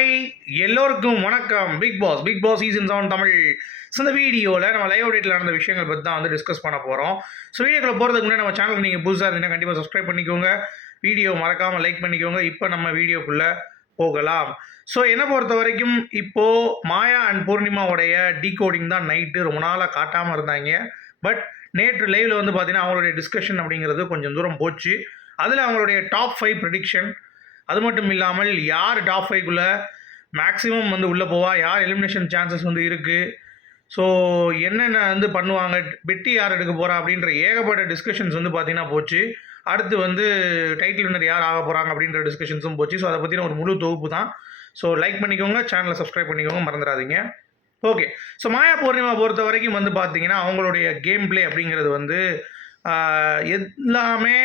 Hi எல்லோருக்கும் வணக்கம். Bigg Boss Bigg Boss season seven Tamil. So இந்த வீடியோவில் நம்ம லைவ் அப்டேட்டில் நடந்த விஷயங்கள் பற்றி தான் வந்து டிஸ்கஸ் பண்ண போகிறோம் ஸோ வீடியோக்குள்ள போகிறதுக்கு முன்னாடி நம்ம சேனல் நீங்கள் புதுசாக இருந்தீங்கன்னா கண்டிப்பாக சப்ஸ்கிரைப் பண்ணிக்கோங்க. வீடியோ மறக்காமல் லைக் பண்ணிக்கோங்க. இப்போ நம்ம வீடியோக்குள்ளே போகலாம். ஸோ என்னை பொறுத்த வரைக்கும் இப்போது மாயா அண்ட் பூர்ணிமாவுடைய டீகோடிங் தான் நைட்டு ரொம்ப நாளாக காட்டாமல் இருந்தாங்க. பட் நேற்று லைவில் வந்து பார்த்தீங்கன்னா அவங்களுடைய டிஸ்கஷன் அப்படிங்கிறது கொஞ்சம் தூரம் போச்சு. அதில் அவங்களுடைய டாப் ஃபைவ் ப்ரிடிக்ஷன் அது மட்டும் இல்லாமல் யார் டாப் ஃபைவ்குள்ளே மேக்ஸிமம் வந்து உள்ளே போவா? யார் எலிமினேஷன் சான்சஸ் வந்து இருக்குது ஸோ என்னென்ன வந்து பண்ணுவாங்க? பெட்டி யார் எடுக்க போகிறா அப்படின்ற ஏகப்பட்ட டிஸ்கஷன்ஸ் வந்து பார்த்தீங்கன்னா போச்சு. அடுத்து வந்து டைட்டில் வின்னர் யார் ஆக போகிறாங்க அப்படின்ற டிஸ்கஷன்ஸும் போச்சு. ஸோ அதை பற்றின ஒரு முழு தொகுப்பு தான். ஸோ லைக் பண்ணிக்கோங்க. சேனலை சப்ஸ்கிரைப் பண்ணிக்கோங்க. மறந்துடாதீங்க. ஓகே ஸோ மாயா பூர்ணிமா பொறுத்த வரைக்கும் வந்து பார்த்தீங்கன்னா அவங்களுடைய கேம் பிளே அப்படிங்கிறது வந்து எல்லாமே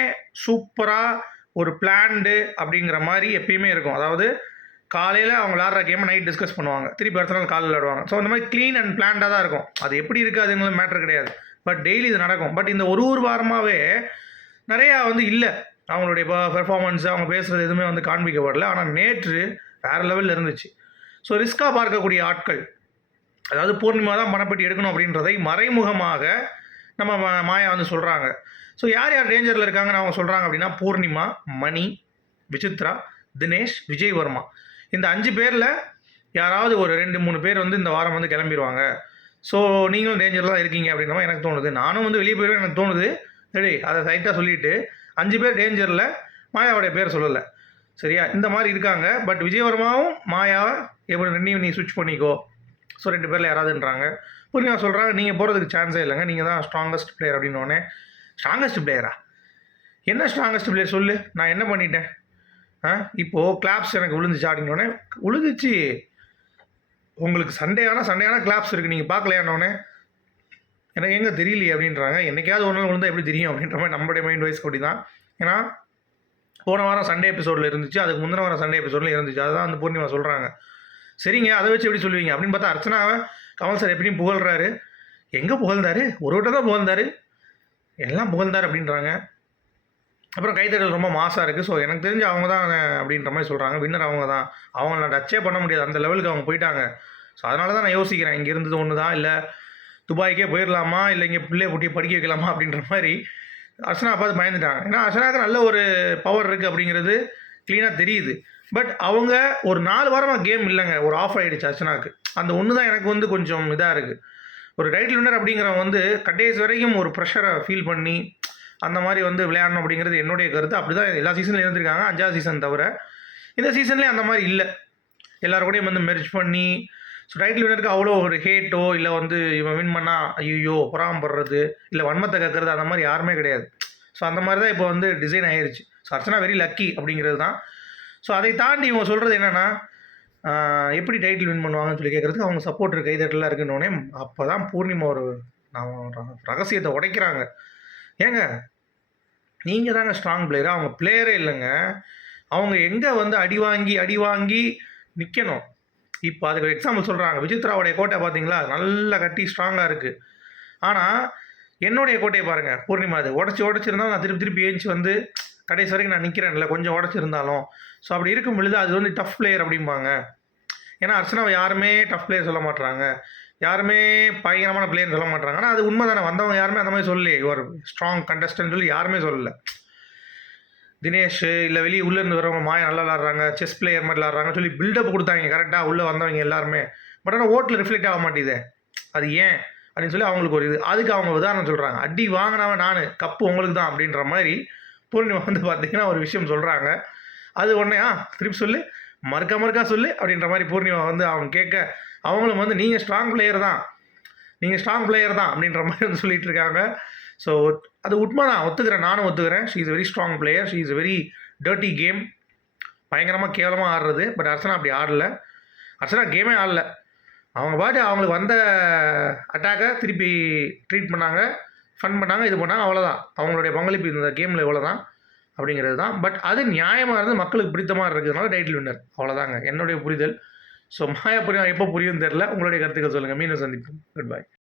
சூப்பராக ஒரு பிளான்டு அப்படிங்கிற மாதிரி எப்பயுமே இருக்கும். அதாவது காலையில் அவங்க விளாட்ற கேமை நைட் டிஸ்கஸ் பண்ணுவாங்க. திருப்பி அடுத்த நாள் காலையில் விளாடுவாங்க ஸோ அந்த மாதிரி க்ளீன் அண்ட் பிளான்டாக தான் இருக்கும். அது எப்படி இருக்காதுங்கிறது மேட்ரு கிடையாது. பட் டெய்லி இது நடக்கும். பட் இந்த ஒரு ஒரு வாரமாகவே நிறையா வந்து இல்லை. அவங்களுடைய பெர்ஃபார்மன்ஸ் அவங்க பேசுகிறது எதுவுமே வந்து காண்பிக்கப்படல. ஆனால் நேற்று வேறு லெவலில் இருந்துச்சு. ஸோ ரிஸ்க்காக பார்க்கக்கூடிய ஆட்கள் அதாவது பூர்ணிமா தான் பணப்பெட்டி எடுக்கணும் அப்படின்றதை மறைமுகமாக நம்ம மாயா வந்து சொல்கிறாங்க ஸோ யார் யார் டேஞ்சரில் இருக்காங்கன்னு அவங்க சொல்கிறாங்க அப்படின்னா பூர்ணிமா மணி விசித்ரா தினேஷ் விஜய் வர்மா இந்த அஞ்சு பேரில் யாராவது ஒரு ரெண்டு மூணு பேர் வந்து இந்த வாரம் வந்து கிளம்பிடுவாங்க ஸோ நீங்களும் டேஞ்சரில் தான் இருக்கீங்க அப்படின்னா எனக்கு தோணுது. நானும் வந்து வெளியே போயிடுவேன் எனக்கு தோணுது. சரி அதை சைட்டாக சொல்லிவிட்டு அஞ்சு பேர் டேஞ்சரில் மாயாவுடைய பேர் சொல்லலை. சரியா? இந்த மாதிரி இருக்காங்க. பட் விஜயவர்மாவும் மாயாவை எப்படி ரெண்டையும் நீ சுவிட்ச் பண்ணிக்கோ. ஸோ ரெண்டு பேரில் யாராவதுன்றாங்க. பூர்ணிமா சொல்கிறாங்க நீங்கள் போகிறதுக்கு சான்ஸே இல்லைங்க. நீங்கள் தான் ஸ்ட்ராங்கஸ்ட் பிளேயர் அப்படின்னோடனே ஸ்ட்ராங்கஸ்ட் பிளேயரா என்ன ஸ்ட்ராங்கஸ்ட் பிளேயர் சொல்லு. நான் என்ன பண்ணிட்டேன்? ஆ? இப்போது கிளாப்ஸ் எனக்கு விழுந்துச்சு அப்படின்னோடனே விழுந்துச்சு. உங்களுக்கு சண்டையான சண்டையான கிளாப்ஸ் இருக்குது நீங்கள் பார்க்கலையானோடனே எனக்கு எங்கே தெரியலையே? அப்படின்றாங்க. என்னைக்காவது ஒரு நாள் விழுந்தா எப்படி தெரியும் அப்படின்ற மாதிரி நம்மளுடைய மைண்ட் வைஸ் அப்படி தான் ஏன்னா போன வாரம் சண்டே எபிசோடில் இருந்துச்சு. அதுக்கு முந்தின வாரம் சண்டே எபிசோடில் இருந்துச்சு. அதுதான் அந்த பூர்ணிமா சொல்கிறாங்க சரிங்க அதை வச்சு எப்படி சொல்லுவீங்க? அப்படின்னு பார்த்தா அர்ச்சனாவை கமல் சார் எப்படியும் புகழ்கிறாரு எங்கே புகழ்ந்தாரு? ஒரு வட்டம் தான் புகழ்ந்தாரு. எல்லாம் புகழ்ந்தார் அப்படின்றாங்க. அப்புறம் கைத்தட்டல் ரொம்ப மாசாக இருக்குது ஸோ எனக்கு தெரிஞ்சு அவங்க தான் அப்படின்ற மாதிரி சொல்கிறாங்க வின்னர் அவங்க தான். அவங்கள நான் டச்சே பண்ண முடியாது. அந்த லெவலுக்கு அவங்க போயிட்டாங்க. ஸோ அதனால தான் நான் யோசிக்கிறேன். இங்கே இருந்தது ஒன்று தான் இல்லை துபாய்க்கே போயிடலாமா இல்லை இங்கே பிள்ளைய போட்டி படிக்க வைக்கலாமா? அப்படின்ற மாதிரி அர்ச்சனா பார்த்து பயந்துட்டாங்க. ஏன்னா அர்ச்சனாவுக்கு நல்ல ஒரு பவர் இருக்குது அப்படிங்கிறது க்ளீனாக தெரியுது. பட் அவங்க ஒரு நாலு வாரமாக கேம் இல்லைங்க. ஒரு ஆஃப் ஆகிடுச்சு அர்ச்சனாவுக்கு. அந்த ஒன்று தான் எனக்கு வந்து கொஞ்சம் இதாக இருக்குது ஒரு டைட்டில் வின்னர் அப்படிங்கிறவன் வந்து கடைசி வரைக்கும் ஒரு ப்ரெஷரை ஃபீல் பண்ணி அந்த மாதிரி வந்து விளையாடணும் அப்படிங்கிறது என்னுடைய கருத்து. அப்படி தான் எல்லா சீசன்லையும் இருந்திருக்காங்க அஞ்சாவது சீசன் தவிர. இந்த சீசன்லேயும் அந்த மாதிரி இல்லை. எல்லாரும் கூடயும் வந்து மெர்ஜ் பண்ணி ஸோ டைட்டில் வினருக்கு அவ்வளோ ஒரு ஹேட்டோ இல்லை வந்து இவன் வின் பண்ணால் ஐயோ பொறாமப்படுறது இல்லை வன்மத்தை கக்கிறது அந்த மாதிரி யாருமே கிடையாது. ஸோ அந்த மாதிரி தான் இப்போ வந்து டிசைன் ஆயிடுச்சு ஸோ அர்ச்சனா வெரி லக்கி அப்படிங்கிறது தான். ஸோ அதை தாண்டி இவங்க சொல்கிறது என்னென்னா எப்படி டைட்டில் வின் பண்ணுவாங்கன்னு சொல்லி கேட்குறதுக்கு அவங்க சப்போர்ட் கைதட்டலாம் இருக்குன்னொடனே அப்போ தான் பூர்ணிமா ஒரு நான் ரகசியத்தை உடைக்கிறாங்க. ஏங்க நீங்கள் தாங்க ஸ்ட்ராங் பிளேயர் அவங்க பிளேயரே இல்லைங்க. அவங்க எங்கே வந்து அடி வாங்கி அடி வாங்கி நிற்கணும் இப்போ அதுக்கு எக்ஸாம்பிள் சொல்கிறாங்க விஜித்ராவுடைய கோட்டை பார்த்தீங்களா நல்லா கட்டி ஸ்ட்ராங்காக இருக்குது ஆனால் என்னுடைய கோட்டையை பாருங்கள் பூர்ணிமா அது. உடச்சி உடச்சிருந்தால் நான் திருப்பி திருப்பி ஏஞ்சி வந்து கடைசி வரைக்கும் நான் நிற்கிறேன்ல கொஞ்சம் உடச்சிருந்தாலும். ஸோ அப்படி இருக்கும் பொழுது அது வந்து டஃப் பிளேயர் அப்படிம்பாங்க. ஏன்னா அர்ச்சனாவை யாருமே டஃப் பிளேயர் சொல்ல மாட்டுறாங்க யாருமே பயங்கரமான பிளேயர் சொல்ல மாட்டாங்க ஆனால் அது உண்மை தானே வந்தவங்க யாருமே அந்த மாதிரி சொல்லி ஒரு ஸ்ட்ராங் கண்டஸ்டன்ட் சொல்லி யாருமே சொல்லலை. தினேஷ் இல்லை வெளியே உள்ளேருந்து வரவங்க மாய நல்லா விளாட்றாங்க செஸ் பிளேயர் மாதிரி விளாட்றாங்க சொல்லி பில்டப் கொடுத்தாங்க கரெக்டாக உள்ளே வந்தவங்க எல்லாருமே. பட் ஆனால் ஓட்டில் ரிஃப்ளெக்ட் ஆக மாட்டேங்குது. அது ஏன்? அப்படின்னு சொல்லி அவங்களுக்கு ஒரு இது. அதுக்கு அவங்க உதாரணம் சொல்கிறாங்க அடி வாங்கினவன் நான் கப்பு உங்களுக்கு தான் அப்படின்ற மாதிரி பூர்ணிமா வந்து பார்த்தீங்கன்னா ஒரு விஷயம் சொல்கிறாங்க அது உடனே ஆ திருப்பி சொல்லு. மறுக்க மறுக்கா சொல்லு அப்படின்ற மாதிரி பூர்ணிமா வந்து அவங்க கேட்க அவங்களும் வந்து நீங்கள் ஸ்ட்ராங் பிளேயர் தான். நீங்கள் ஸ்ட்ராங் பிளேயர் தான் அப்படின்ற மாதிரி வந்து சொல்லிட்டு இருக்காங்க. ஸோ அது உண்மை தான். ஒத்துக்கிறேன். நானும் ஒத்துக்கிறேன். She is very strong player she is very dirty game பயங்கரமாக கேவலமாக ஆடுறது. பட் அர்ச்சனா அப்படி ஆடல. அர்ச்சனா கேமே ஆடல. அவங்க பாட்டு அவங்களுக்கு வந்த அட்டாக்கை திருப்பி ட்ரீட் பண்ணாங்க. ஃபன் பண்ணாங்க. இது பண்ணாங்க. அவ்வளோதான் அவங்களுடைய பங்களிப்பு இந்த கேமில் இவ்வளோ தான் அப்படிங்கிறது தான். பட் அது நியாயமாக இருந்து மக்களுக்கு பிடித்தமாக இருக்கிறதுனால டைட்டில் வின்னர் அவ்வளோதாங்க என்னுடைய புரிதல். ஸோ மாயா புரியும் எப்போ புரியும் தெரில உங்களுடைய கருத்துக்கள் சொல்லுங்கள் மீண்டும் சந்திப்போம். Good bye